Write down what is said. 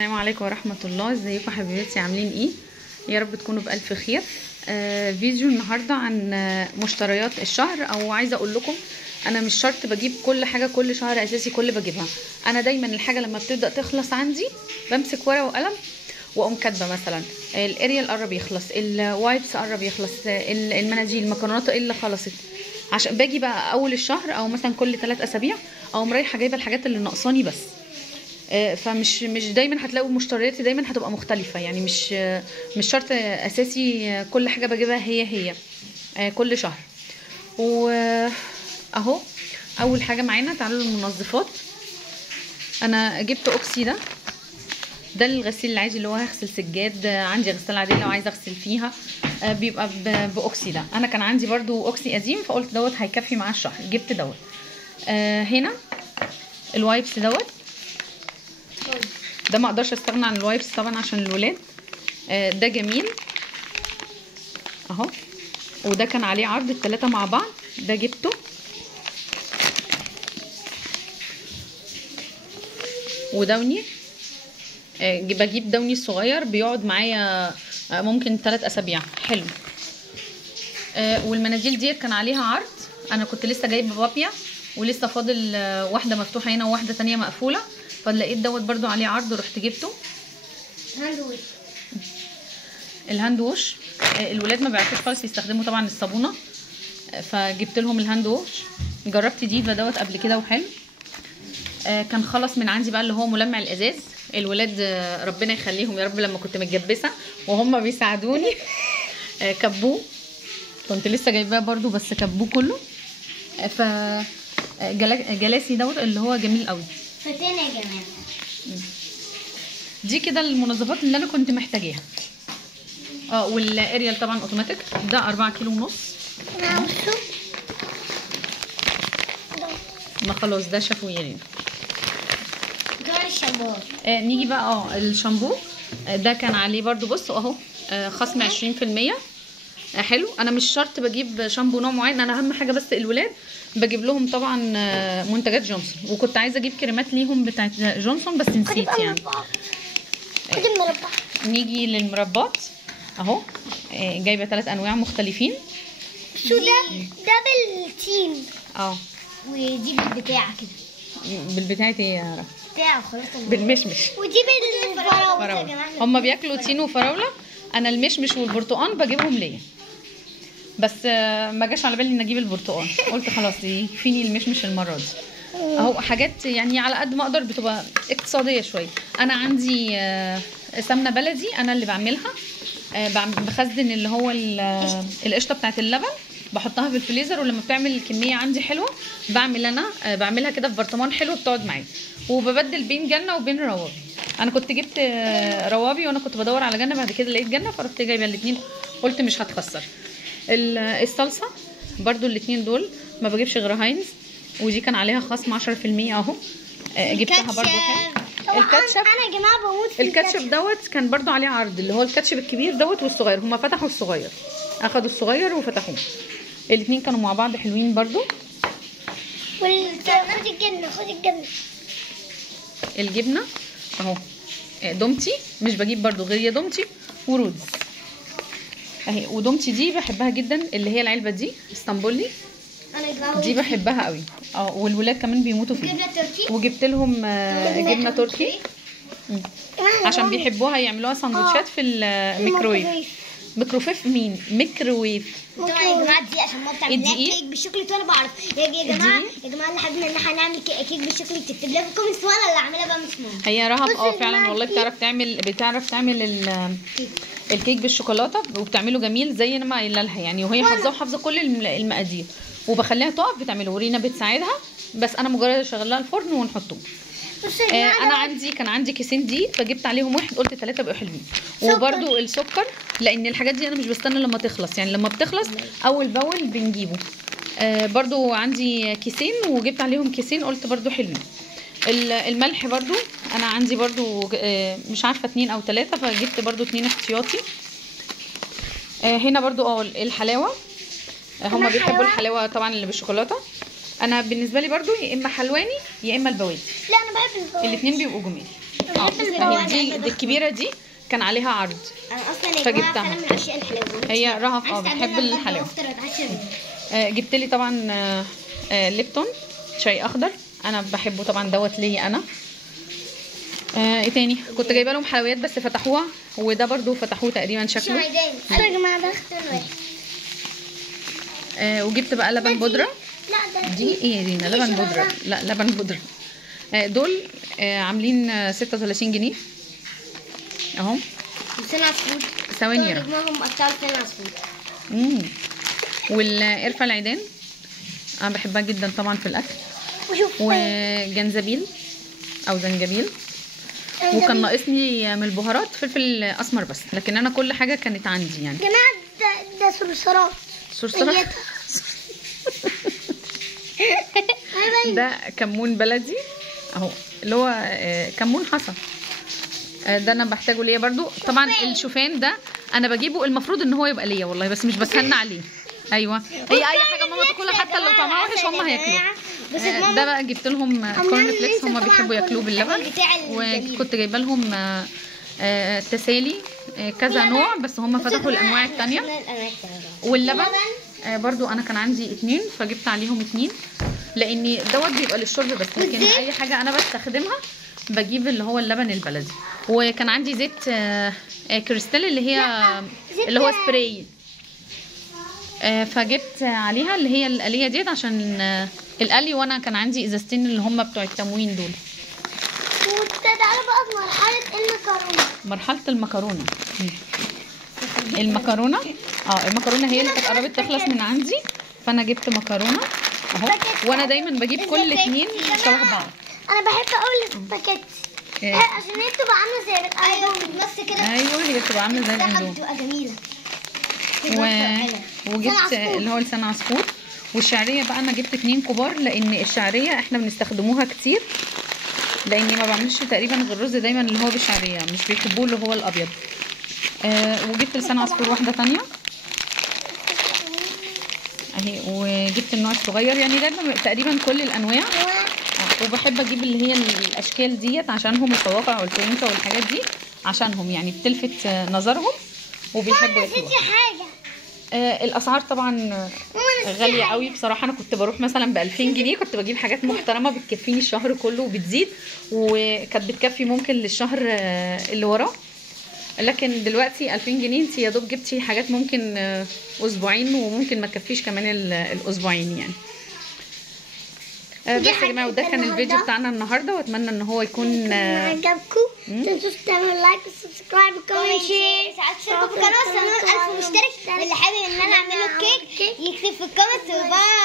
السلام عليكم ورحمة الله. ازيكم حبيباتي؟ عاملين ايه؟ يا رب تكونوا بألف خير. فيديو النهاردة عن مشتريات الشهر، او عايزة اقول لكم انا مش شرط بجيب كل حاجة كل شهر اساسي كل بجيبها. انا دايما الحاجة لما بتبدأ تخلص عندي بمسك ورقة وقلم واقوم كاتبة مثلا الاريال قرب يخلص، الوايبس قرب يخلص، المناديل، المكرونات اللي خلصت، عشان باجي بقى اول الشهر او مثلا كل 3 اسابيع اقوم رايحة جايبة الحاجات اللي ناقصاني بس. فمش دايما هتلاقوا مشترياتي دايما هتبقى مختلفه، يعني مش شرط اساسي كل حاجه بجيبها هي كل شهر. واهو اول حاجه معانا تعالوا المنظفات. انا جبت اوكسي، ده الغسيل العادي اللي هو هغسل سجاد، عندي غساله عاديه لو عايزه اغسل فيها بيبقى باوكسي. ده انا كان عندي برضو اوكسي قديم فقلت دوت هيكفي معاه الشهر، جبت دوت. هنا الوايبس ده ما اقدرش استغنى عن الوايبس طبعا عشان الولاد. ده جميل اهو، وده كان عليه عرض الثلاثه مع بعض، ده جبته. ودوني بجيب دوني الصغير بيقعد معايا ممكن 3 اسابيع، حلو. والمناديل ديت كان عليها عرض، انا كنت لسه جايبه بابيا ولسه فاضل واحده مفتوحه هنا وواحده ثانيه مقفوله، فلقيت دوت برضو عليه عرض ورحت جبته. الهاند ووش الولاد ما بيعرفوش خالص يستخدموا طبعا الصابونه، فجبت لهم الهاند ووش. جربت ديفا دوت قبل كده وحلو. كان خلص من عندي بقى اللي هو ملمع الازاز. الولاد ربنا يخليهم يا رب، لما كنت متجبسه وهم بيساعدوني كبوه، كنت لسه جايباه برضو بس كبوه كله. ف جلاسي دوت اللي هو جميل قوي. فتاني يا جماعه، دي كده المنظفات اللي انا كنت محتاجاها. والاريال طبعا اوتوماتيك، ده 4 كيلو ونص. ما خلاص ده شافويين. ده الشامبو. نيجي بقى الشامبو. ده كان عليه برضو بصوا اهو خصم 20%. حلو. انا مش شرط بجيب شامبو نوع معين، انا اهم حاجه بس الولاد بجيب لهم طبعا منتجات جونسون، وكنت عايزه اجيب كريمات ليهم بتاعت جونسون بس نسيت يعني. خدي المربى. نيجي للمربات اهو، جايبه 3 انواع مختلفين. شو ده بالتين. ودي بالبتاع كده. بالبتاعه ايه يا رب؟ بتاع خلاص. بالمشمش. ودي بالفراوله. هم بياكلوا تين وفراوله، انا المشمش والبرتقال بجيبهم ليا، بس ما جاش على بالي ان اجيب البرتقال، قلت خلاص يكفيني المشمش المره دي. اهو حاجات يعني على قد ما اقدر بتبقى اقتصاديه شويه. انا عندي سمنه بلدي انا اللي بعملها، بخزن اللي هو القشطه بتاعت اللبن، بحطها في الفريزر، ولما بتعمل كميه عندي حلوه بعملها كده في برطمان حلو بتقعد معايا، وببدل بين جنه وبين روابي. انا كنت جبت روابي وانا كنت بدور على جنه، بعد كده لقيت جنه فرحت جايبه الاثنين، قلت مش هتخسر. الصلصه برضو الاثنين دول ما بجيبش غير هاينز، ودي كان عليها خصم 10% اهو. جبتها برضو حلو. الكاتشب انا يا جماعه بموت في الكاتشب دوت كان برضو عليه عرض، اللي هو الكاتشب الكبير دوت والصغير، هما فتحوا الصغير، اخدوا الصغير وفتحوه، الاثنين كانوا مع بعض حلوين برضو. خدي الجبنه، خدي الجبنه اهو دومتي، مش بجيب برضو غير يا دومتي ورودز اهي. ودومتي دي بحبها جدا، اللي هي العلبه دي اسطنبولي، دي بحبها قوي. والولاد كمان بيموتوا فيها. وجبت لهم جبنه تركي عشان بيحبوها يعملوها سندوتشات في الميكرويف. ميكروويف. طبعا يا جماعه دي عشان ماما بتعمل كيك بالشوكليت، وانا بعرف يا جماعه لحد ما احنا هنعمل كيك بالشوكليت تكتب لها في الكومنتس، وانا اللي هعملها بقى مش ماما. هي رهب فعلا والله بتعرف تعمل الكيك بالشوكولاته، وبتعمله جميل زي ما قايله لها يعني، وهي حافظه كل المقادير، وبخليها تقف بتعمله، ورينا بتساعدها، بس انا مجرد اشغل لها الفرن ونحطهم. انا كان عندي كيسين دي، فجبت عليهم واحد، قلت 3 بقوا حلوين. وبرده السكر، لان الحاجات دي انا مش بستنى لما تخلص، يعني لما بتخلص اول باول بنجيبه. برده عندي كيسين وجبت عليهم كيسين، قلت برده حلوين. الملح برده انا عندي برده مش عارفه 2 أو 3، فجبت برده 2 احتياطي. هنا برده الحلاوه، هما بيحبوا الحلاوه طبعا اللي بالشوكولاته. انا بالنسبه لي برده يا اما حلواني يا اما البوادي. لا انا بحب البوادي، الاثنين بيبقوا جميل. دي الكبيره دي كان عليها عرض انا اصلا يا فجبتها. جماعه انا من عشاق الحلاوه. هي رهف بحب الحلاوه. جبت لي طبعا ليبتون شاي اخضر، انا بحبه طبعا دوت ليا انا. ايه تاني؟ كنت جايبه لهم حلويات بس فتحوها، وده برضو فتحوه تقريبا شكله. انا يا جماعه ده اختار واحد. وجبت بقى لبن بودره. لا ده دي ايه دي؟ لبن بودره؟ لا لبن بودره. دول عاملين 36 جنيه اهو. لسان عصفور. ثواني يا رب. مجموعهم مقطعه لسان عصفور. والقرفه العيدان انا بحبها جدا طبعا في الاكل. وجنزبيل او زنجبيل. وكان ناقصني من البهارات فلفل اسمر بس، لكن انا كل حاجه كانت عندي يعني. جماعه ده صرصرات. صرصرات. ده كمون بلدي اهو، اللي هو كمون حصى. ده انا بحتاجه ليا برضو. طبعا الشوفان ده انا بجيبه، المفروض ان هو يبقى ليا والله، بس مش بتهنى عليه. ايوه هي اي حاجه ماما تاكلها حتى لو طعمها وحش هم هياكلوها. ده بقى جبت لهم كورن فليكس، هم بيحبوا ياكلوه باللبن. وكنت جايبه لهم تسالي كذا نوع، بس هم فتحوا الانواع الثانيه. واللبن برضو انا كان عندي 2 فجبت عليهم 2، لاني دوت بيبقى للشرب بس، لكن اي حاجه انا بستخدمها بجيب اللي هو اللبن البلدي. وكان عندي زيت كريستال اللي هو سبراي، فجبت عليها اللي هي الآلية ديت عشان القلي. وانا كان عندي ازازتين اللي هم بتوع التموين دول. وتعالى بقى في مرحلة المكرونة. المكرونة هي اللي كانت قربت تخلص من عندي، فانا جبت مكرونة اهو. وانا دايما بجيب كل 2 شبه بعض. انا بحب اقول الباكيت عشان هي بتبقى عامله زي الاندومي بس كده. ايوه هي بتبقى عامله زي الاندومي، بتبقى جميله. وجبت اللي هو لسان عصفور. والشعريه بقى انا جبت 2 كبار، لان الشعريه احنا بنستخدموها كتير، لاني ما بعملش تقريبا غير الرز دايما اللي هو بالشعريه، مش بيحبوه اللي هو الابيض. وجبت لسان عصفور واحده ثانيه اهي. وجبت النوع الصغير، يعني دايما تقريبا كل الانواع. وبحب اجيب اللي هي الاشكال ديت عشانهم، القواقع والفرنكه والحاجات دي عشانهم يعني بتلفت نظرهم وبيحبوا ياكلوها. الاسعار طبعا غاليه قوي بصراحه. انا كنت بروح مثلا ب 2000 جنيه كنت بجيب حاجات محترمه بتكفيني الشهر كله وبتزيد، وكانت بتكفي ممكن للشهر اللي وراه. لكن دلوقتي 2000 جنيه انت يا دوب جبتي حاجات ممكن اسبوعين، وممكن ما تكفيش كمان الاسبوعين يعني. بس يا جماعه، وده كان الفيديو بتاعنا النهارده، واتمنى ان هو يكون عجبكم. تنسوش تعملوا لايك وسبسكرايب وكومنت شير. اشتركوا في القناه وستنوا 1000 مشترك. واللي حابب ان انا اعمل له كيك يكتب في الكومنت. باي.